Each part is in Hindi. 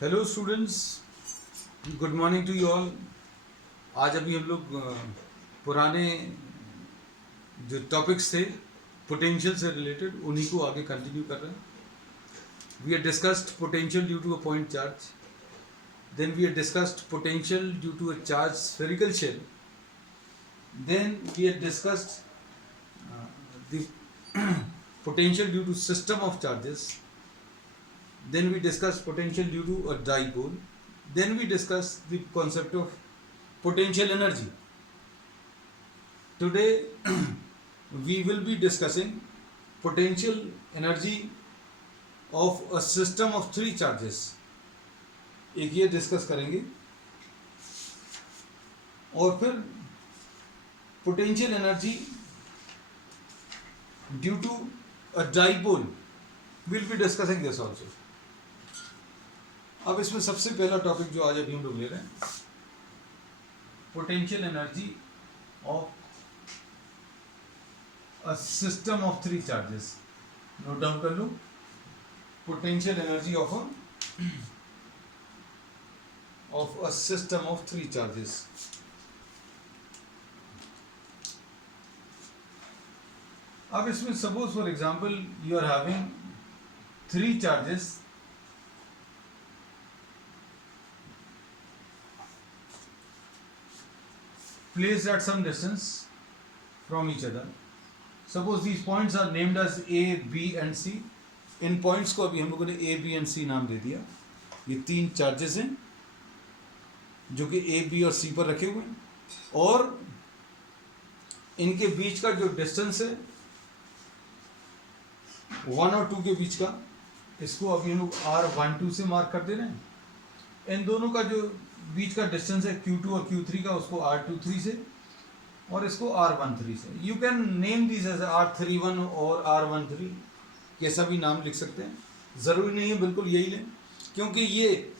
Hello students, good morning to you all. आज अभी हम लोग पुराने जो टॉपिक्स थे पोटेंशियल से रिलेटेड उन्हीं को आगे कंटिन्यू कर रहे हैं। We are discussed potential due to a point charge, then we are discussed potential due to a charge spherical shell, then we are discussed the potential due to system of charges, then we discussed potential due to a dipole, then we discussed the concept of potential energy. Today we will be discussing potential energy of a system of three charges. एक ये डिस्कस करेंगे और फिर potential energy due to a dipole will be discussing this also. अब इसमें सबसे पहला टॉपिक जो आज अभी हम लोग ले रहे हैं, potential energy of a system of three charges. Note down कर लो, potential energy of a system of three charges. अब इसमें suppose for example you are having three charges placed at some distance from each other. Suppose these points are named as A, B and C. In points को अभी हम लोगों ने A, B and C नाम दे दिया। ये तीन चार्जेस हैं जो कि A, B और C पर रखे हुए हैं और इनके बीच का जो डिस्टेंस है 1 और 2 के बीच का, इसको अभी हम लोग R12 से मार्क कर दे रहे हैं। इन दोनों का जो बीच का डिस्टेंस है Q2 और Q3 का, उसको R23 से और इसको R13 से। You can name this as R31 और R13, कैसा भी नाम लिख सकते हैं, ज़रूरी नहीं है बिल्कुल यही लें, क्योंकि ये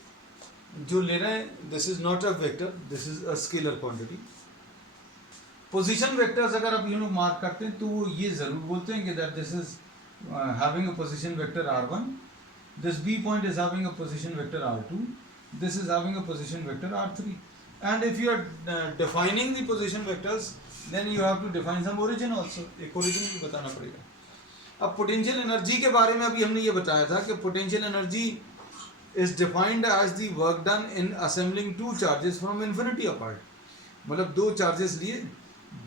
जो ले रहे हैं this is not a vector, this is a scalar quantity. Position vectors अगर अभी हम लोग मार्क करते हैं तो वो ये ज़रूर बोलते हैं कि that this is having a position vector r1, this b point is having a position vector r2, this is having a position vector r3, and if you are defining the position vectors then you have to define some origin also, एक origin भी बताना पड़ेगा। अब पोटेंशियल एनर्जी के बारे में अभी हमने ये बताया था कि potential energy is defined as the work done in assembling two charges from infinity apart। मतलब दो चार्जेस लिए,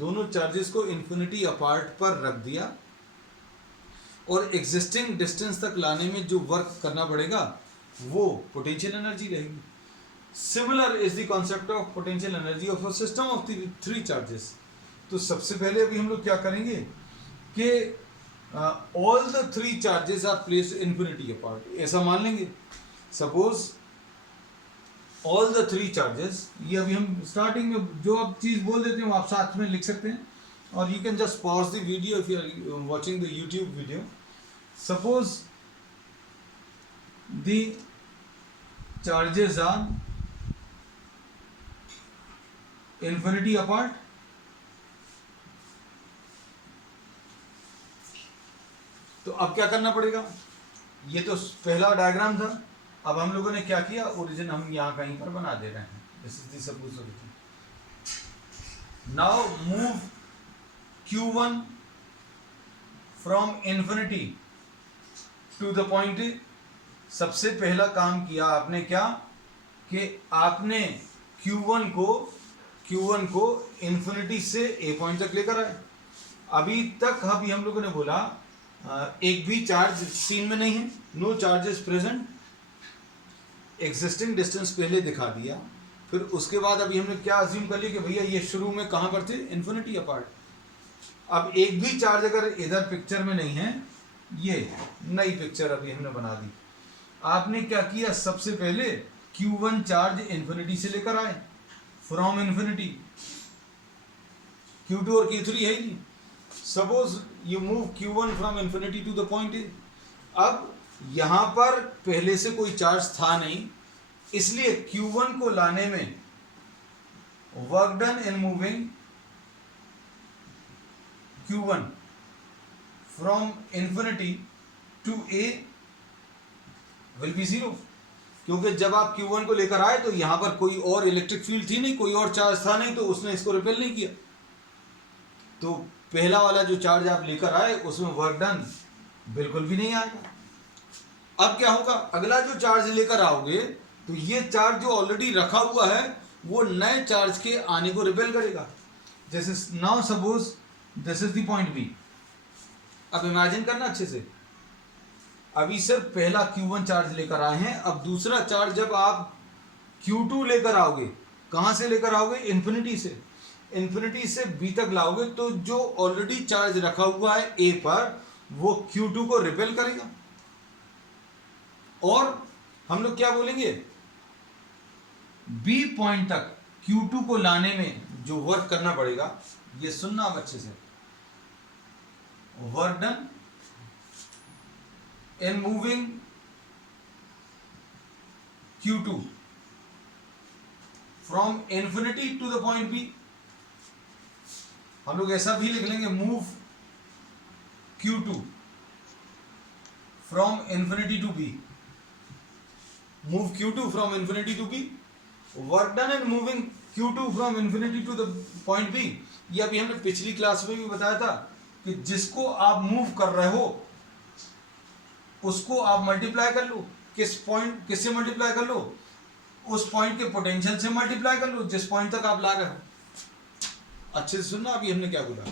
दोनों चार्जेस को इन्फिनिटी अपार्ट पर रख दिया और एग्जिस्टिंग डिस्टेंस तक लाने में जो वर्क करना पड़ेगा वो पोटेंशियल एनर्जी रहेगी। Similar is the concept of potential energy of a system of three charges. तो सबसे पहले अभी हम लोग क्या करेंगे कि all the three charges are placed infinity apart, ऐसा मान लेंगे। Suppose all the three charges, ये अभी हम स्टार्टिंग में जो अब चीज़ बोल देते हैं वो आप साथ में लिख सकते हैं, और you can just pause the video if you are watching the YouTube video. Suppose the charges are infinity apart, तो अब क्या करना पड़ेगा, ये तो पहला डायग्राम था। अब हम लोगों ने क्या किया, ओरिजिन हम यहाँ कहीं पर बना दे रहे हैं। This is the suppose origin. Now move Q1 from infinity to the point. सबसे पहला काम किया आपने क्या कि आपने Q1 को इन्फिनिटी से A पॉइंट तक लेकर आए। अभी तक अभी हम लोगों ने बोला एक भी चार्ज सीन में नहीं है, no charges present, existing distance पहले दिखा दिया। फिर उसके बाद अभी हमने क्या अज्यूम कर लिया कि भैया ये शुरू में कहाँ पर थे, इन्फिनिटी अपार्ट। अब एक भी चार्ज अगर इधर पिक्चर में नहीं है, ये नई पिक्चर अभी हमने बना दी। आपने क्या किया, सबसे पहले Q1 चार्ज इन्फिनिटी से लेकर आए, फ्रॉम इन्फिनिटी। Q2 और Q3 है ही नहीं। Suppose you move Q1 from infinity to the point A. अब यहां पर पहले से कोई चार्ज था नहीं, इसलिए Q1 को लाने में work done in moving Q1 from infinity to A will be 0, क्योंकि जब आप Q1 को लेकर आए तो यहां पर कोई और इलेक्ट्रिक फील्ड थी नहीं, कोई और चार्ज था नहीं, तो उसने इसको रिपेल नहीं किया। तो पहला वाला जो चार्ज आप लेकर आए उसमें वर्क डन बिल्कुल भी नहीं आएगा। अब क्या होगा, अगला जो चार्ज लेकर आओगे तो ये चार्ज जो ऑलरेडी रखा हुआ है वो नए चार्ज के आने को रिपेल करेगा। जैसे now suppose this is the point B. अब इमेजिन करना अच्छे से, अभी सिर्फ पहला Q1 चार्ज लेकर आए हैं, अब दूसरा चार्ज जब आप Q2 लेकर आओगे, कहां से लेकर आओगे, इन्फिनिटी से, इन्फिनिटी से B तक लाओगे, तो जो ऑलरेडी चार्ज रखा हुआ है A पर वो Q2 को रिपेल करेगा। और हम लोग क्या बोलेंगे, B पॉइंट तक Q2 को लाने में जो वर्क करना पड़ेगा, ये सुनना आप अच्छे से, work done in moving Q2 from infinity to the point B। हम लोग ऐसा भी लिख लेंगे, move Q2 from infinity to B, move Q2 from infinity to B, work done in moving Q2 from infinity to the point B। ये अभी हमने पिछली क्लास में भी बताया था कि जिसको आप मूव कर रहे हो उसको आप मल्टीप्लाई कर लो, किस पॉइंट, किससे मल्टीप्लाई कर लो, उस पॉइंट के पोटेंशियल से मल्टीप्लाई कर लो जिस पॉइंट तक आप ला रहे हो। अच्छे से सुनना, अभी हमने क्या बोला,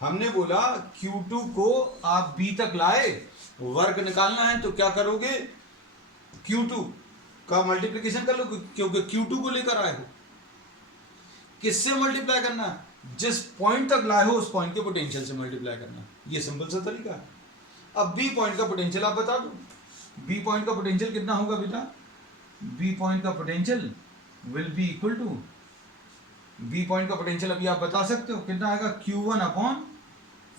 हमने बोला Q2 को आप B तक लाए, वर्क निकालना है तो क्या करोगे, Q2 का मल्टीप्लिकेशन कर लो, क्योंकि Q2 को लेकर आए हो। किससे मल्टीप्लाई करना है, जिस पॉइंट तक लाए हो उस पॉइंट के पोटेंशियल से मल्टीप्लाई करना है। ये सिंपल सा तरीका है। अब B पॉइंट का पोटेंशियल आप बता दो, B पॉइंट का पोटेंशियल कितना होगा बेटा, B पॉइंट का potential will be equal to, B point का पोटेंशियल अभी आप बता सकते हो कितना आएगा, Q1 upon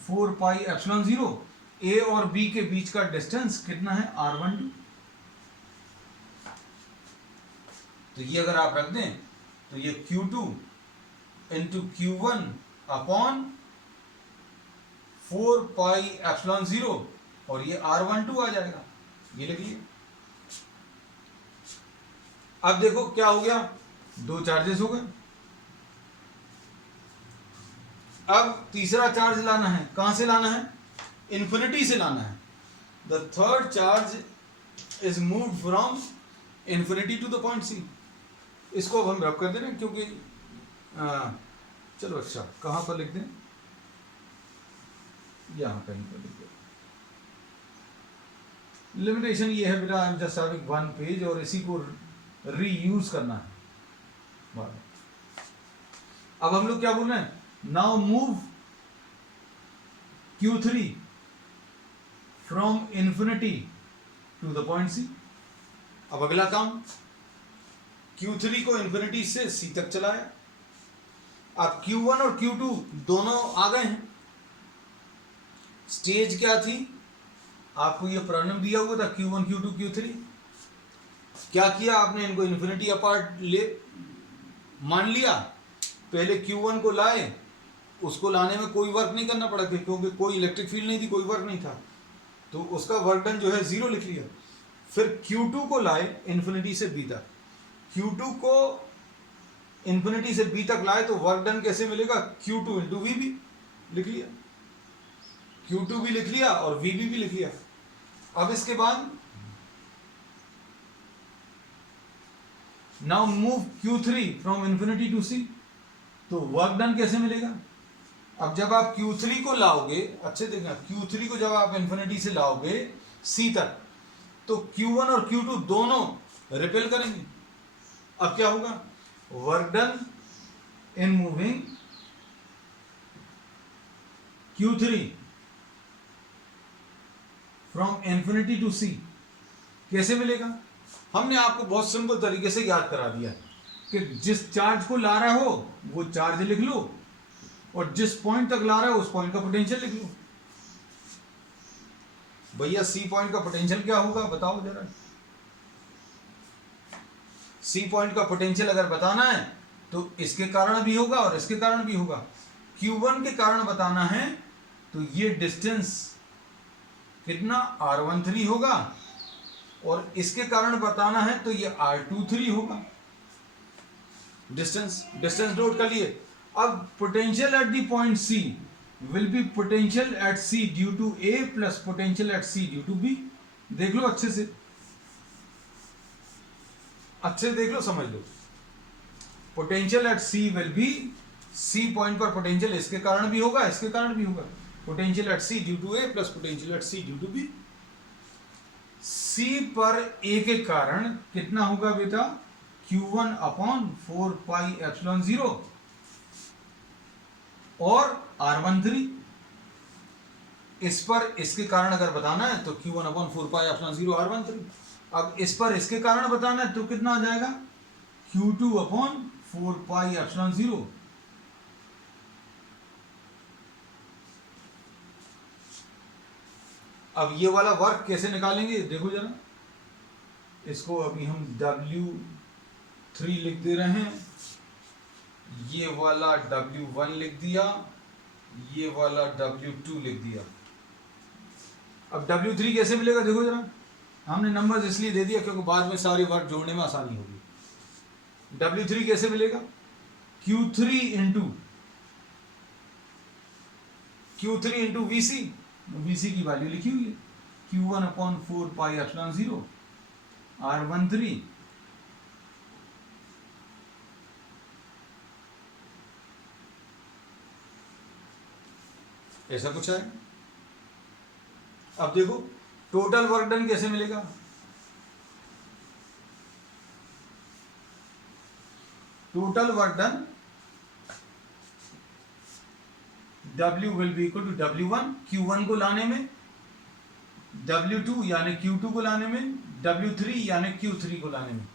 4 pi epsilon 0। A और B के बीच का डिस्टेंस कितना है, R12। तो ये अगर आप रख दें तो ये Q2 into Q1 upon 4 pi epsilon 0 और ये R12 आ जाएगा, ये लिख लिया। अब देखो क्या हो गया, दो चार्जेस हो गए। अब तीसरा चार्ज लाना है, कहां से लाना है, इन्फिनिटी से लाना है। The third charge is moved from infinity to the point C. इसको अब हम रब कर दे रहे हैं क्योंकि चलो अच्छा कहां पर लिख दें, यहां कहीं पर लिख दें। लिमिटेशन ये है बेटा, I am just having one page और इसी को रीयूज करना है। अब हम लोग क्या बोल रहे हैं, now move Q3 from infinity to the point C। अब अगला काम, Q3 को इन्फिनिटी से C तक चलाया। अब Q1 और Q2 दोनों आ गए हैं। स्टेज क्या थी, आपको ये प्रॉब्लम दिया हुआ था Q1 Q2 Q3। क्या किया आपने, इनको इन्फिनिटी अपार्ट ले मान लिया। पहले Q1 को लाए, उसको लाने में कोई वर्क नहीं करना पड़ा क्योंकि कोई इलेक्ट्रिक फील्ड नहीं थी, कोई वर्क नहीं था, तो उसका वर्क डन जो है 0 लिख लिया। फिर Q2 को लाए इन्फिनिटी से B तक, Q2 को इन्फिनिटी से B तक लाए तो वर्क डन कैसे मिलेगा, Q2 इंटू VB लिख लिया, Q2 भी लिख लिया और VB भी लिख लिया। अब इसके बाद now move Q3 from infinity to C, तो वर्क डन कैसे मिलेगा। अब जब आप Q3 को लाओगे, अच्छे देखना, Q3 को जब आप इन्फिनिटी से लाओगे C तक, तो Q1 और Q2 दोनों रिपेल करेंगे। अब क्या होगा, work done in moving Q3 from infinity to C कैसे मिलेगा। हमने आपको बहुत सिंपल तरीके से याद करा दिया कि जिस चार्ज को ला रहे हो वो चार्ज लिख लो और जिस पॉइंट तक ला रहे हो उस पॉइंट का पोटेंशियल लिख लो। भैया C पॉइंट का पोटेंशियल क्या होगा बताओ जरा। C पॉइंट का पोटेंशियल अगर बताना है तो इसके कारण भी होगा और इसके कारण भी होगा। Q1 के कारण बताना है तो ये डिस्टेंस कितना R13 होगा और इसके कारण बताना है तो ये R23 होगा। डिस्टेंस नोट कर लिए। अब potential at the point C will be potential at C due to A plus potential at C due to B। देख लो अच्छे से देख लो, समझ लो। Potential at C will be, C point पर पोटेंशियल इसके कारण भी होगा, इसके कारण भी होगा। Potential at C due to A plus potential at C due to B। C पर A के कारण कितना होगा बेटा? Q1 अपॉन 4 पाई एप्सिलॉन 0 और R13। इस पर इसके कारण अगर बताना है तो Q1 upon 4 pi epsilon 0 R13। अब इस पर इसके कारण बताना है तो कितना आ जाएगा? Q2 upon 4 pi epsilon 0। अब ये वाला वर्क कैसे निकालेंगे देखो जरा। इसको अभी हम W3 लिख दे रहे हैं, ये वाला W1 लिख दिया, ये वाला W2 लिख दिया। अब W3 कैसे मिलेगा देखो जरा। हमने नंबर्स इसलिए दे दिया क्योंकि बाद में सारे वर्क जोड़ने में आसानी होगी। W3 कैसे मिलेगा? Q3 into VC। VC की वैल्यू लिखी हुई है, Q1 upon 4 pi epsilon 0 R13। ऐसा कुछ है। अब देखो टोटल वर्क डन कैसे मिलेगा। Total work done W will be equal to W1 Q1 को लाने में, W2 यानी Q2 को लाने में, W3 यानी Q3 को लाने में।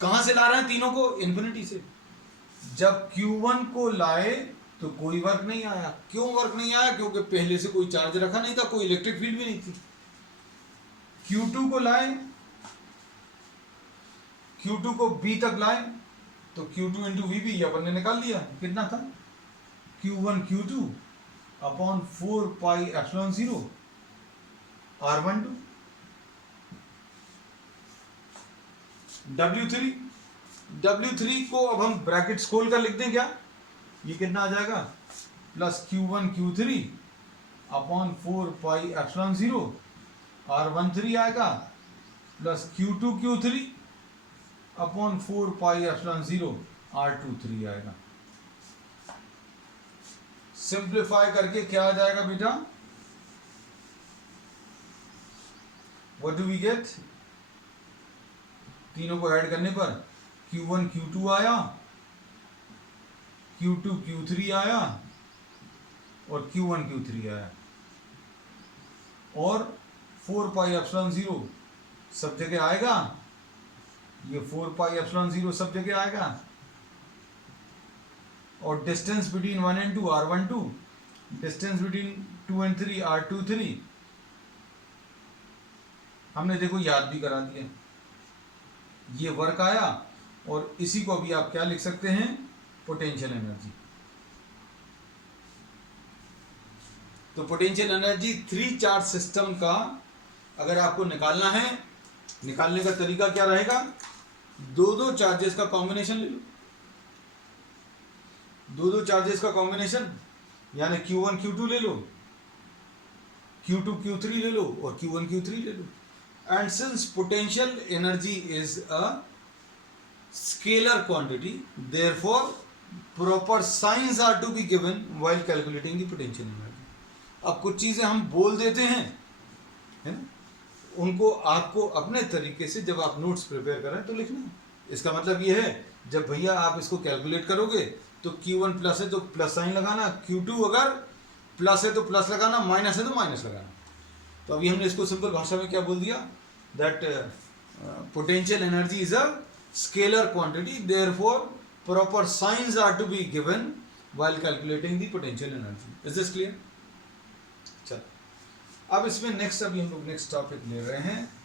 कहां से ला रहे हैं तीनों को? इन्फिनिटी से। जब Q1 को लाए तो कोई वर्क नहीं आया। क्यों वर्क नहीं आया? क्योंकि पहले से कोई चार्ज रखा नहीं था, कोई इलेक्ट्रिक फील्ड भी नहीं थी। Q2 को लाए, Q2 को B तक लाए तो Q2 इंटू VB ये अपन ने निकाल लिया, कितना था? Q1 Q2 upon 4 pi epsilon 0 R12। W3 को अब हम ब्रैकेट्स खोल कर लिख दें क्या? ये कितना आ जाएगा? Plus Q1 Q3 upon 4 pi epsilon 0 R13 आएगा, plus Q2 Q3 upon 4 pi epsilon 0 R23 आएगा। सिंप्लीफाई करके क्या आ जाएगा बेटा? What do we get? तीनों को ऐड करने पर Q1 Q2 आया, Q2 Q3 आया और Q1 Q3 आया, और 4 पाई एप्सिलॉन 0 सब जगह आएगा। ये 4 पाई एप्सिलॉन 0 सब जगह आएगा, और distance between 1 and 2 R12, distance between 2 and 3 R23। हमने देखो याद भी करा दिया। ये वर्क आया और इसी को भी आप क्या लिख सकते हैं? Potential energy. तो पोटेंशियल एनर्जी 3 चार्ज सिस्टम का अगर आपको निकालना है, निकालने का तरीका क्या रहेगा? दो चार्जेस का कॉम्बिनेशन ले लो, दो चार्जेस का कॉम्बिनेशन, यानी Q1 Q2 ले लो, Q2 Q3 ले लो और Q1 Q3 ले लो। And since potential energy is a scalar quantity, therefore proper signs are to be given while calculating the potential energy. अब कुछ चीजें हम बोल देते हैं, है ना, उनको आपको अपने तरीके से जब आप नोट्स प्रिपेयर करें तो लिखना। इसका मतलब ये है जब भैया आप इसको कैलकुलेट करोगे तो Q1 प्लस है तो प्लस साइन लगाना, Q2 अगर प्लस है तो प्लस लगाना, माइनस है तो माइनस लगाना। तो अभी हमने इसको सिंपल भाषा में क्या बोल दिया? That potential energy is a scalar quantity, therefore proper signs are to be given while calculating the potential energy. Is this clear? चलो अब इसमें नेक्स्ट, अभी हम लोग नेक्स्ट टॉपिक ले रहे हैं।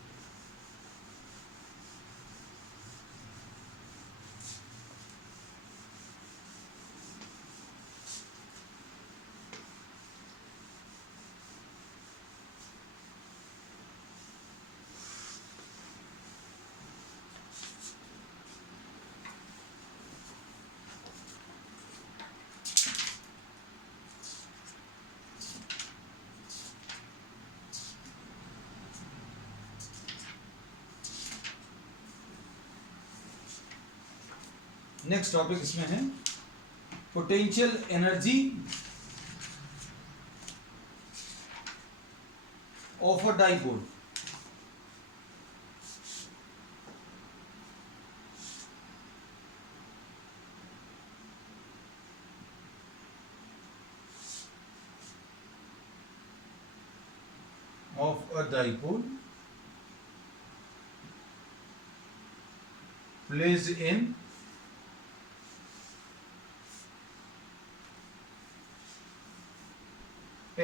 नेक्स्ट टॉपिक इसमें है potential energy of a dipole. of a dipole placed in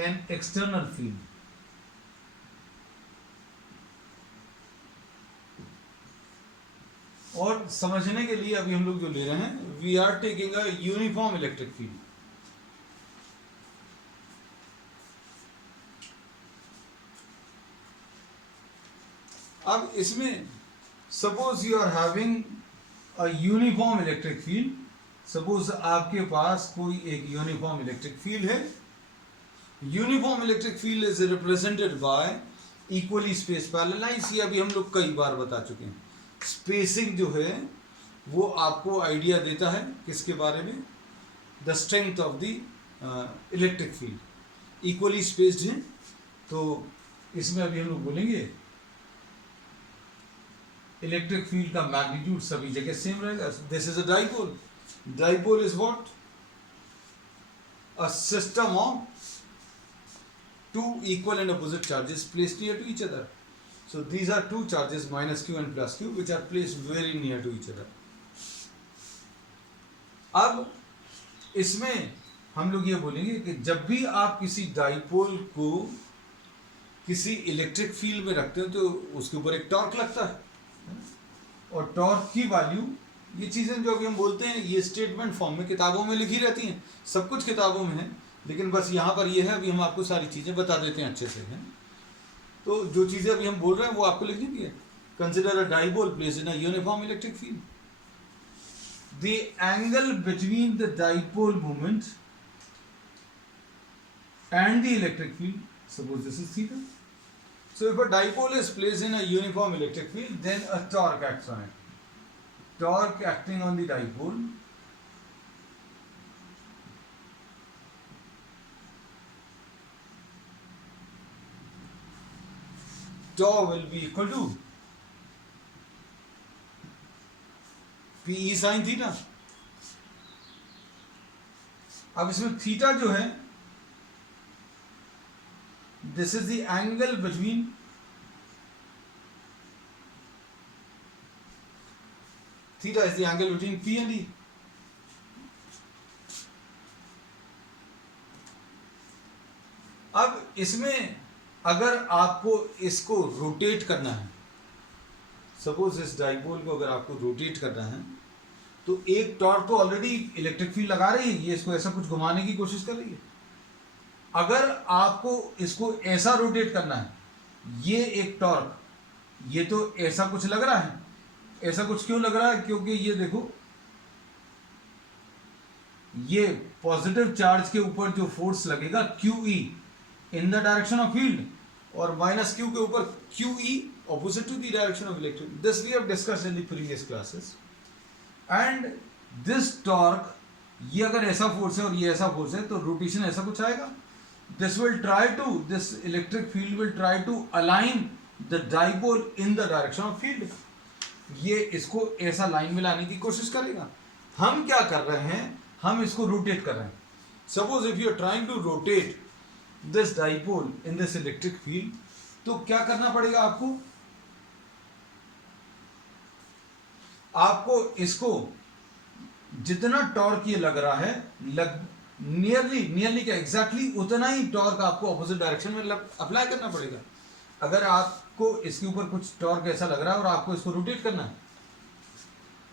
an external field। और समझने के लिए अभी हम लोग जो ले रहे हैं, we are taking a uniform electric field. अब इसमें suppose you are having a uniform electric field, suppose आपके पास कोई एक यूनिफॉर्म इलेक्ट्रिक फील्ड है। Uniform electric field is represented by equally space parallel lines. ये अभी हम लोग कई बार बता चुके हैं। स्पेसिंग जो है वो आपको आइडिया देता है किसके बारे में, the strength of the electric field. Equally spaced है तो इसमें अभी हम लोग बोलेंगे इलेक्ट्रिक फील्ड का मैग्नीट्यूड सभी जगह सेम रहेगा। This is a dipole. Dipole is what, a system of two equal and opposite charges placed near to each other. So these are two charges minus q and plus q which are placed very near to each other. अब इसमें हम लोग ये बोलेंगे कि जब भी आप किसी डाइपोल को किसी इलेक्ट्रिक फील्ड में रखते हो तो उसके ऊपर एक टॉर्क लगता है, और टॉर्क की वैल्यू, ये चीज़ें जो अभी हम बोलते हैं ये स्टेटमेंट फॉर्म में किताबों में लिखी रहती हैं, सब कुछ किताबों में है, लेकिन बस यहाँ पर ये है अभी हम आपको सारी चीज़ें बता देते हैं अच्छे से हैं। तो जो चीज़ें अभी हम बोल रहे हैं वो आपको लिखनी भी है। Consider a dipole placed in a uniform electric field. The angle between the dipole moment and the electric field, suppose this is theta. So if a dipole is placed in a uniform electric field, then a torque acts on it. Torque acting on the dipole tau will be equal to PE sin theta। अब इसमें थीटा जो है, this is the angle between theta is the angle between P and E। अब इसमें अगर आपको इसको रोटेट करना है, सपोज इस डाइपोल को अगर आपको रोटेट करना है तो एक टॉर्क तो ऑलरेडी इलेक्ट्रिक फील्ड लगा रही है, ये इसको ऐसा कुछ घुमाने की कोशिश कर रही है। अगर आपको इसको ऐसा रोटेट करना है, ये एक टॉर्क, ये तो ऐसा कुछ लग रहा है। ऐसा कुछ क्यों लग रहा है? क्योंकि ये देखो, ये पॉजिटिव चार्ज के ऊपर जो फोर्स लगेगा QE in the direction of field, और माइनस Q के ऊपर QE opposite to the direction of electric. This we have discussed in the previous classes. And this torque, ये अगर ऐसा फोर्स है और ये ऐसा फोर्स है तो रोटेशन ऐसा कुछ आएगा। This will try to, this electric field will try to align the dipole in the direction of field। ये इसको ऐसा लाइन में लाने की कोशिश करेगा। हम क्या कर रहे हैं, हम इसको रोटेट कर रहे हैं। Suppose if you are trying to rotate this dipole in this electric field, तो क्या करना पड़ेगा आपको? आपको इसको जितना टॉर्क ये लग रहा है, नियरली क्या एग्जैक्टली उतना ही टॉर्क आपको ऑपोजिट डायरेक्शन में अप्लाई करना पड़ेगा। अगर आपको इसके ऊपर कुछ टॉर्क ऐसा लग रहा है और आपको इसको रोटेट करना है,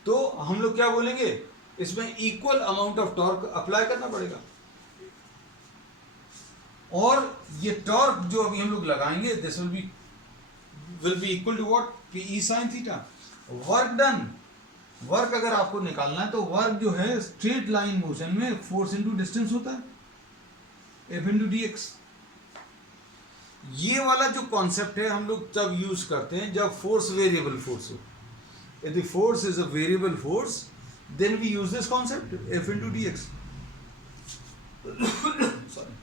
तो हम लोग क्या बोलेंगे, इसमें equal amount of torque apply करना पड़ेगा। और ये टॉर्क जो अभी हम लोग लगाएंगे, this will be equal to what, PE sin theta. Work done, work अगर आपको निकालना है तो वर्क जो है स्ट्रेट लाइन मोशन में फोर्स इनटू डिस्टेंस होता है, F इंटू dx। ये वाला जो कॉन्सेप्ट है हम लोग तब यूज करते हैं जब फोर्स वेरिएबल फोर्स हो। यदि force is a variable force, then we use this concept F into dx. Sorry.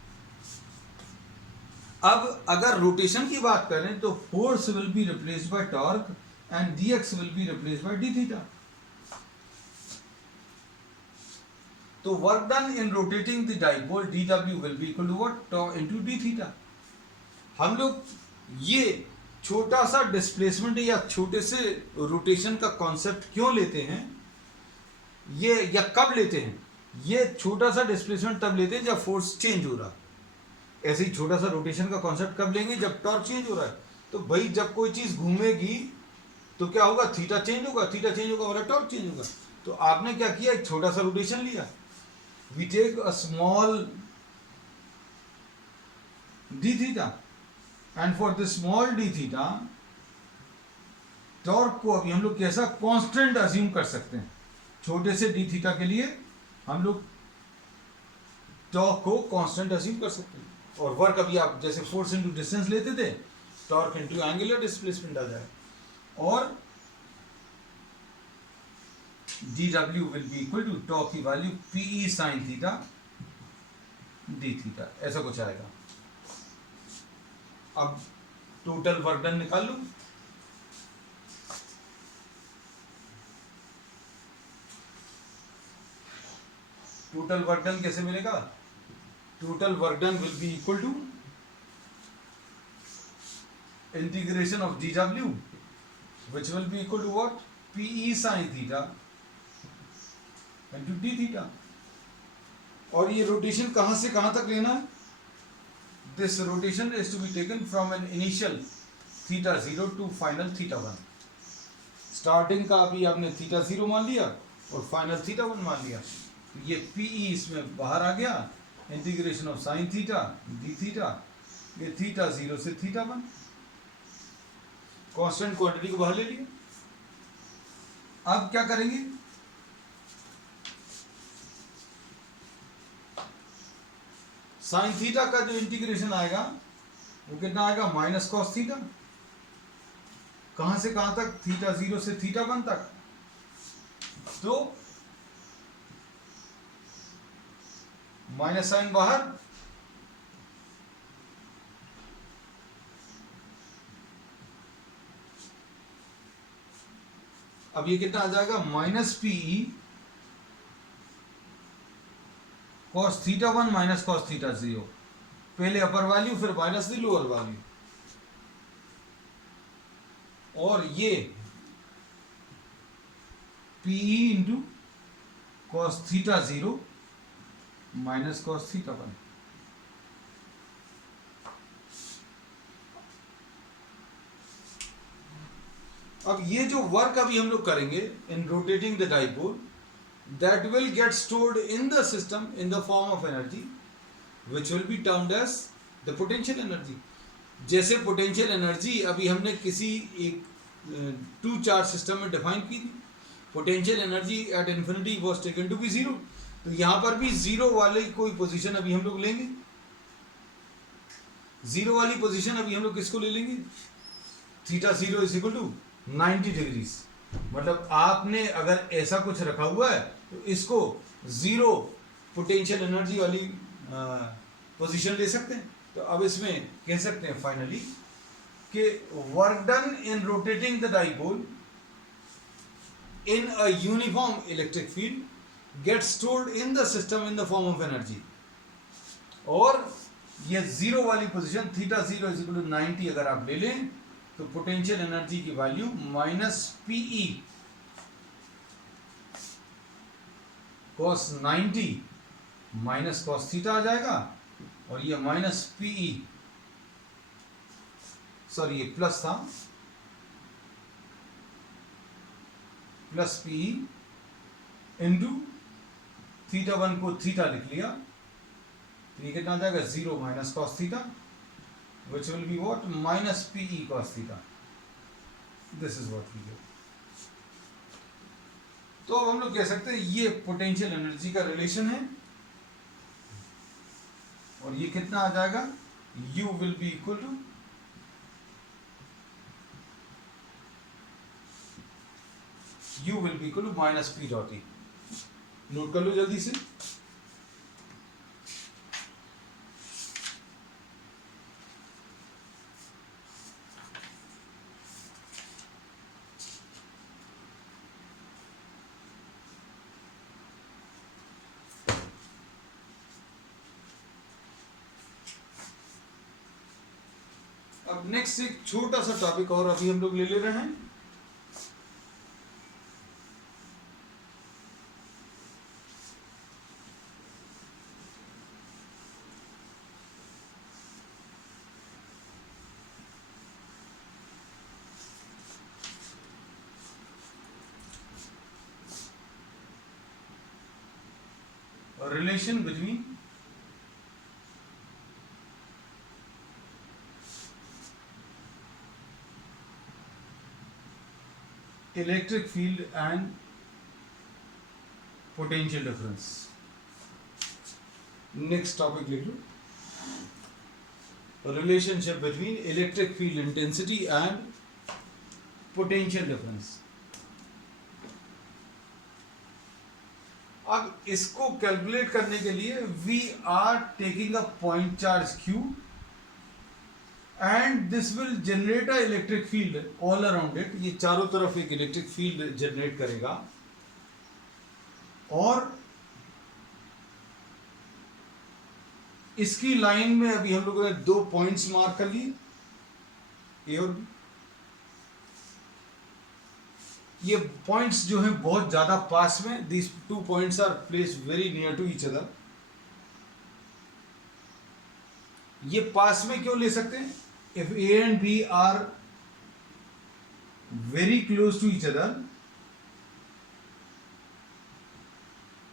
अब अगर रोटेशन की बात करें तो force will be replaced by torque and dx will be replaced by d theta. तो work done in rotating the dipole dw will be equal to what, tau into d theta. हम लोग ये छोटा सा डिस्प्लेसमेंट या छोटे से रोटेशन का कॉन्सेप्ट क्यों लेते हैं, ये या कब लेते हैं? ये छोटा सा डिस्प्लेसमेंट तब लेते हैं जब फोर्स चेंज हो रहा है. ऐसे ही छोटा सा रोटेशन का कॉन्सेप्ट कब लेंगे? जब टॉर्क चेंज हो रहा है. तो भाई जब कोई चीज घूमेगी तो क्या होगा? थीटा चेंज होगा, थीटा चेंज होगा और टॉर्क चेंज होगा. तो आपने क्या किया? एक छोटा सा रोटेशन लिया. We take a small d theta and for the small d theta torque को अभी हम लोग कैसा कांस्टेंट अज्यूम कर सकते हैं. छोटे से डी थीटा के लिए हम लोग टॉर्क को कांस्टेंट अज्यूम कर सकते हैं. और वर्क अभी आप जैसे फोर्स इनटू डिस्टेंस लेते थे, टॉर्क इनटू एंगुलर डिस्प्लेसमेंट आ जाए. और dw will be equal to torque की value pe sin theta d theta, ऐसा कुछ आएगा. अब टोटल वर्क डन निकाल लो. टोटल वर्क डन कैसे मिलेगा? Total work done will be equal to integration of dw which will be equal to what, pe sin theta into d theta. और ये रोटेशन कहां से कहां तक लेना है? This rotation is to be taken from an initial theta 0 to final theta 1. Starting का अभी आपने थीटा 0 मान लिया और फाइनल थीटा 1 मान लिया. ये pe इसमें बाहर आ गया. Integration of sine theta D theta, ये थीटा 0 से थीटा 1. कांस्टेंट क्वांटिटी को बाहर ले लिया. अब क्या करेंगे? साइन थीटा का जो इंटीग्रेशन आएगा वो कितना आएगा? Minus cos theta. कहां से कहां तक? थीटा 0 से थीटा 1 तक. तो माइनस साइन बाहर, अब ये कितना आ जाएगा? Minus PE cos theta 1 minus cos theta 0. पहले अपर वैल्यू फिर माइनस दी लोअर वैल्यू. और ये PE into cos theta 0 minus cos theta 1. अब ये जो वर्क अभी हम लोग करेंगे in rotating the dipole, that will get stored in the system in the form of energy which will be termed as the potential energy. जैसे पोटेंशियल एनर्जी अभी हमने किसी एक टू चार्ज सिस्टम में डिफाइन की थी. Potential energy at infinity was taken to be zero. तो यहां पर भी जीरो वाली कोई पोजीशन अभी हम लोग लेंगे. जीरो वाली पोजीशन अभी हम लोग किसको ले लेंगे? Theta 0 is equal to 90 degrees. मतलब आपने अगर ऐसा कुछ रखा हुआ है तो इसको जीरो पोटेंशियल एनर्जी वाली पोजीशन ले सकते हैं. तो अब इसमें कह सकते हैं फाइनली कि work done in rotating the dipole in a uniform electric field gets stored in the system in the form of energy. और ये जीरो वाली position theta 0 is equal to 90 अगर आप ले लें तो पोटेंशियल एनर्जी की value minus PE cos 90 minus cos theta आ जाएगा. और ये माइनस पीई, सॉरी ये प्लस था, प्लस पी इंटू थीटा 1 को थीटा लिख लिया. तो ये कितना आ जाएगा? 0 minus cos theta which will be what, minus PE cos theta. This is what we get. तो अब हम लोग कह सकते हैं ये पोटेंशियल एनर्जी का रिलेशन है. और ये कितना आ जाएगा? U will be equal to U will be equal to minus P dot E. Note कर लो जल्दी से। अब नेक्स्ट एक छोटा सा टॉपिक और अभी हम लोग ले रहे हैं, relation between electric field and potential difference. Next topic लिख लो, relationship between electric field intensity and potential difference. अब इसको कैलकुलेट करने के लिए we are taking a point charge Q and this will generate a electric field all around it. ये चारों तरफ एक इलेक्ट्रिक फील्ड जनरेट करेगा और इसकी लाइन में अभी हम लोगों ने 2 पॉइंट्स मार्क कर लिए, ए और बी। ये पॉइंट्स जो हैं बहुत ज्यादा पास में, these 2 points are placed very near to each other. ये पास में क्यों ले सकते हैं? If A and B are very close to each other,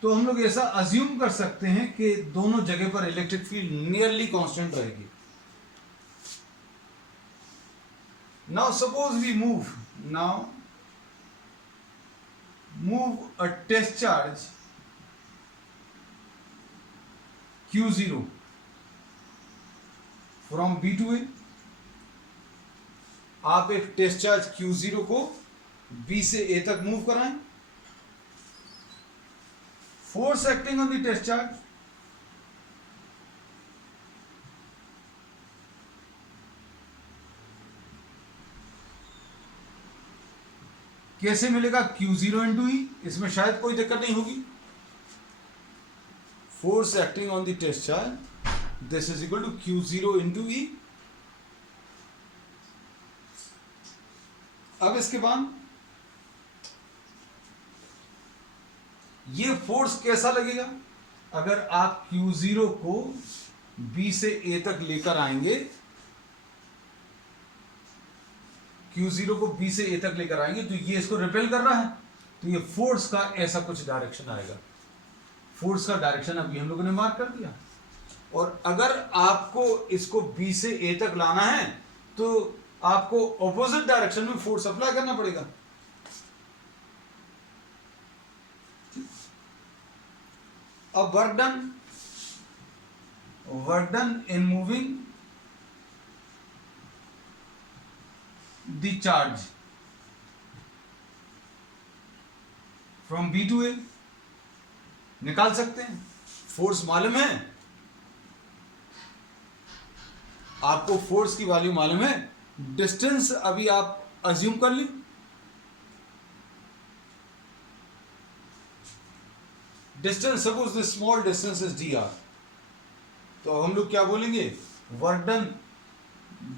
तो हम लोग ऐसा अज्यूम कर सकते हैं कि दोनों जगह पर इलेक्ट्रिक फील्ड नियरली कांस्टेंट रहेगी। Now suppose we move a test charge Q0 from B to A। आप एक टेस्ट चार्ज Q0 को B से A तक मूव कराएं। Force acting on the test charge कैसे मिलेगा? Q0 इंटू ई। इसमें शायद कोई दिक्कत नहीं होगी। Force acting on the test charge this is equal to Q0 into E. अब इसके बाद ये फोर्स कैसा लगेगा? अगर आप Q0 को B से A तक लेकर आएंगे, Q0 को B से A तक लेकर आएंगे तो ये इसको रिपेल कर रहा है, तो ये फोर्स का ऐसा कुछ डायरेक्शन आएगा। फोर्स का डायरेक्शन अभी हम लोगों ने मार्क कर दिया। और अगर आपको इसको B से A तक लाना है तो आपको ऑपोजिट डायरेक्शन में फोर्स अप्लाई करना पड़ेगा। अब work done in moving the charge from B to A निकाल सकते हैं। फोर्स मालूम है आपको, फोर्स की वैल्यू मालूम है। डिस्टेंस अभी आप अज्यूम कर ली। Distance suppose the small distance is dr, तो हम लोग क्या बोलेंगे? Work done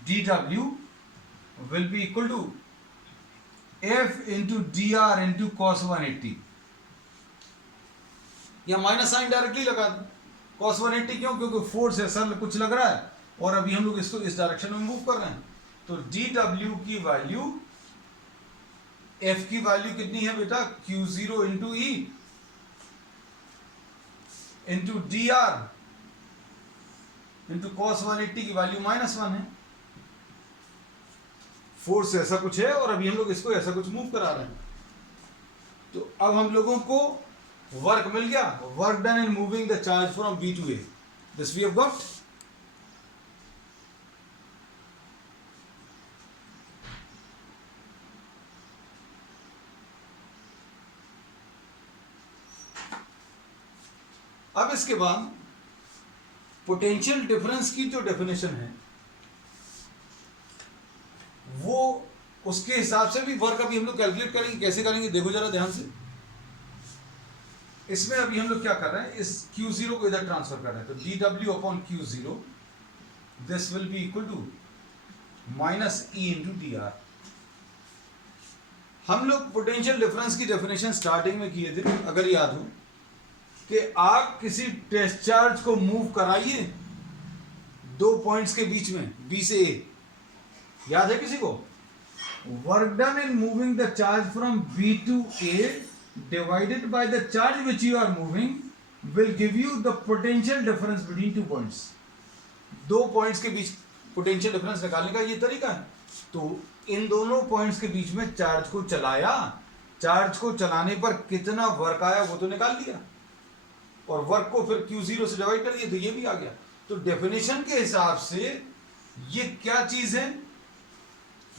dw will be equal to F into dr into cos 180। या माइनस साइन डायरेक्टली लगा दो। cos 180 क्यों? क्योंकि फोर्स ऐसा कुछ लग रहा है और अभी हम लोग इसको इस डायरेक्शन में मूव कर रहे हैं। तो dw की वैल्यू, F की वैल्यू कितनी है बेटा? Q0 into E into dr into cos 180 की वैल्यू -1 है। फोर्स ऐसा कुछ है और अभी हम लोग इसको ऐसा कुछ मूव करा रहे हैं। तो अब हम लोगों को वर्क मिल गया, work done in moving the charge from B to A, this we have got. अब इसके बाद पोटेंशियल डिफरेंस की जो डेफिनेशन है वो उसके हिसाब से भी वर्क अभी हम लोग कैलकुलेट करेंगे। कैसे करेंगे देखो जरा ध्यान से। इसमें अभी हम लोग क्या कर रहे हैं, इस Q0 को इधर ट्रांसफर कर रहे हैं, तो dW upon Q0 this will be equal to minus E into dr। हम लोग पोटेंशियल डिफरेंस की डेफिनेशन स्टार्टिंग में किए थे, अगर याद हो, कि आप किसी टेस्ट चार्ज को मूव कराइए दो पॉइंट्स के बीच में B से A, याद है किसी को? Work done in moving the charge from B to A divided by the charge which you are moving will give you the potential difference between two points। दो पॉइंट्स के बीच पोटेंशियल डिफरेंस निकालने का ये तरीका है। तो इन दोनों पॉइंट्स के बीच में चार्ज को चलाया, चार्ज को चलाने पर कितना वर्क आया वो तो निकाल लिया, और वर्क को फिर Q0 से डिवाइड कर दिया, तो ये भी आ गया। तो डेफिनेशन के हिसाब से ये क्या चीज है,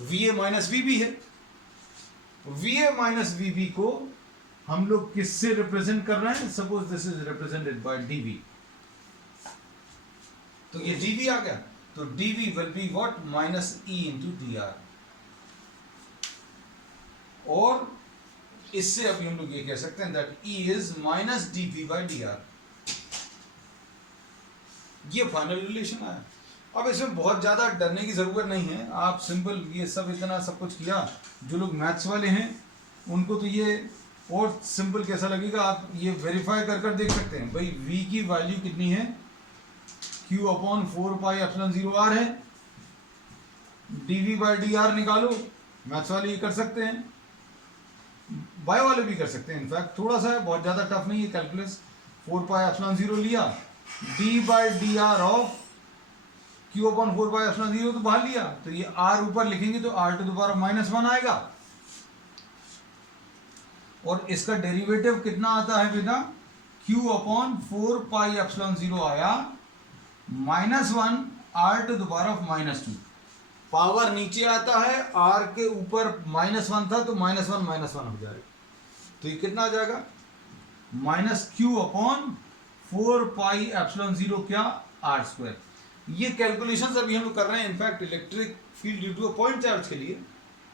VA माइनस VB है। VA माइनस VB को हम लोग किससे रिप्रेजेंट कर रहे हैं? Suppose this is represented bye DV, तो ये DV आ गया, तो DV will be what, minus E into dr। और इससे अभी हम लोग ये कह सकते हैं that E is minus dV by dr। ये फाइनल रिलेशन आया। अब इसमें बहुत ज्यादा डरने की जरूरत नहीं है, आप सिंपल ये सब इतना सब कुछ किया, जो लोग मैथ्स वाले हैं उनको तो ये और सिंपल कैसा लगेगा, आप ये वेरीफाई कर कर देख सकते हैं। भाई V की वैल्यू कितनी है, Q अपॉन 4πε0r है, dV बाई dr निकालो। मैथ्स वाले ये कर सकते हैं, बायो वाले भी कर सकते हैं, इनफैक्ट थोड़ा सा है, बहुत ज़्यादा टफ नहीं है कैलकुलस। 4πε0 लिया, d by dr of Q upon 4πε0 तो बाहर लिया, तो ये r ऊपर लिखेंगे तो r to the power minus 1 आएगा। और इसका डेरिवेटिव कितना आता है बेटा, Q अपॉन 4πε0 आया -1 r to the power of -2। Power नीचे आता है, r के ऊपर -1 था तो -1 हो जाएगा, तो ये कितना आ जाएगा, -Q अपॉन 4πε0 क्या, r²। ये कैलकुलेशंस अभी हम लोग कर रहे हैं in fact electric field due to a point charge के लिए,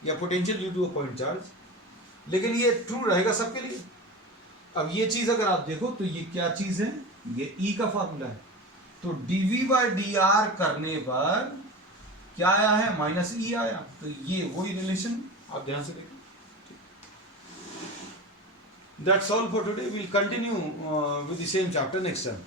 या potential due to a point charge, लेकिन ये ट्रू रहेगा सबके लिए। अब ये चीज अगर आप देखो तो ये क्या चीज है, ये E का फॉर्मूला है, तो dV बाई dr करने पर क्या आया है, -E आया, तो ये वही रिलेशन आप ध्यान से देखो। That's all for today. We'll continue with the same chapter next time.